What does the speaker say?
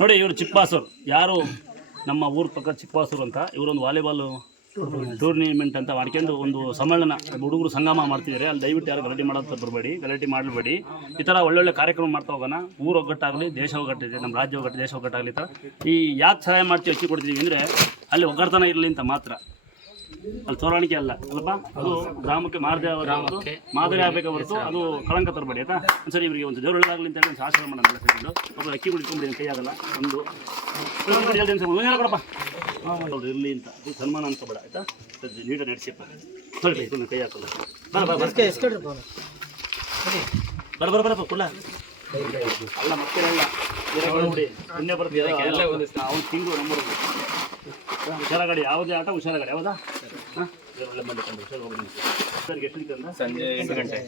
ನೋಡಿ, ಇವರು ಚಿಕ್ಕಬಾಸೂರು. ಯಾರು ನಮ್ಮ ಊರ ಪಕ್ಕ ಚಿಕ್ಕಬಾಸೂರು ಅಂತ ಇವರೊಂದು ವಾಲಿಬಾಲ್ ಟೂರ್ನಿಮೆಂಟ್ ಅಂತ ಮಾಡ್ಕೊಂಡು ಒಂದು ಸಮ್ಮೇಳನ ಹುಡುಗರು ಸಂಗಮ ಮಾಡ್ತಿದ್ದಾರೆ. ಅಲ್ಲಿ ದಯವಿಟ್ಟು ಯಾರು ಗಲಾಟೆ ಮಾಡೋದು ಬರಬೇಡಿ, ಗಲಾಟೆ ಮಾಡಬೇಡಿ. ಈ ಥರ ಒಳ್ಳೊಳ್ಳೆ ಕಾರ್ಯಕ್ರಮ ಮಾಡ್ತಾ ಹೋಗೋಣ. ಊರು ಒಗ್ಗಟ್ಟಾಗಲಿ, ದೇಶ ಒಗ್ಗಟ್ಟಿದೆ, ನಮ್ಮ ರಾಜ್ಯ ಒಗ್ಗಟ್ಟು ದೇಶ ಒಗ್ಗಟ್ಟಾಗಲಿ ಈ ಈ ಯಾಕೆ ಸಹಾಯ ಮಾಡ್ತೀವಿ ಹೆಚ್ಚಿ ಕೊಡ್ತೀವಿ ಅಂದರೆ ಅಲ್ಲಿ ಒಗ್ಗಡ್ತನ ಇರಲಿ ಅಂತ ಮಾತ್ರ. ಅಲ್ಲಿ ತೋರಾಣಿಕೆ ಅಲ್ಲ ಅಲ್ಲಪ್ಪ? ಅದು ಗ್ರಾಮಕ್ಕೆ ಮಾದರಿ ಮಾದರಿ ಆಗ್ಬೇಕು ಹೊರತು ಅದು ಕಳಂಕ ತರಬೇಡಿ ಆಯ್ತಾ? ಒಂದ್ಸರಿ ಇವರಿಗೆ ಒಂದು ದೇವರಲ್ಲಿ ಒಳ್ಳೇದಾಗಲಿ ಅಂತ ಹೇಳಿ ಒಂದು ಶಾಸನ ಸೇರಿಕೊಂಡು ಒಬ್ಬರು ಅಕ್ಕಿ ಕುಡಿಸ್ಕೊಂಬಿಡಿ ಕೈ ಆಗಲ್ಲ. ಒಂದು ಕೊಡಪ್ಪ ಅವ್ರು ಇರಲಿ ಅಂತ. ಅದು ಸನ್ಮಾನ ಅನ್ಕೋಬೇಡ ಆಯ್ತಾ? ನೀಟ ನಡೆಸಿಯಪ್ಪ. ಸರಿ ಇದನ್ನು ಕೈ ಹಾಕಲ್ಲ. ಬರ ಬರ ಬರ ಬರ ಬರ ಬರಪ್ಪ ಕುಳ್ಳ ಅಲ್ಲ ಮತ್ತೆ ಪುಣ್ಯ ಬರ್ತೀಯ? ಅವ್ನು ತಿಂಗಳು ನಂಬರ್ ಹುಷಾರಾಗಡಿ ಯಾವುದೇ ಆಟ ಹುಷಾರಾಗಡಿ ಯಾವ್ದಾ ಹಾಂ? ಒಳ್ಳೆ ಮಾಡಿ ಹುಷಾರು ಹೋಗಿ ಸಂಜೆ ಎಂಟು ಗಂಟೆ.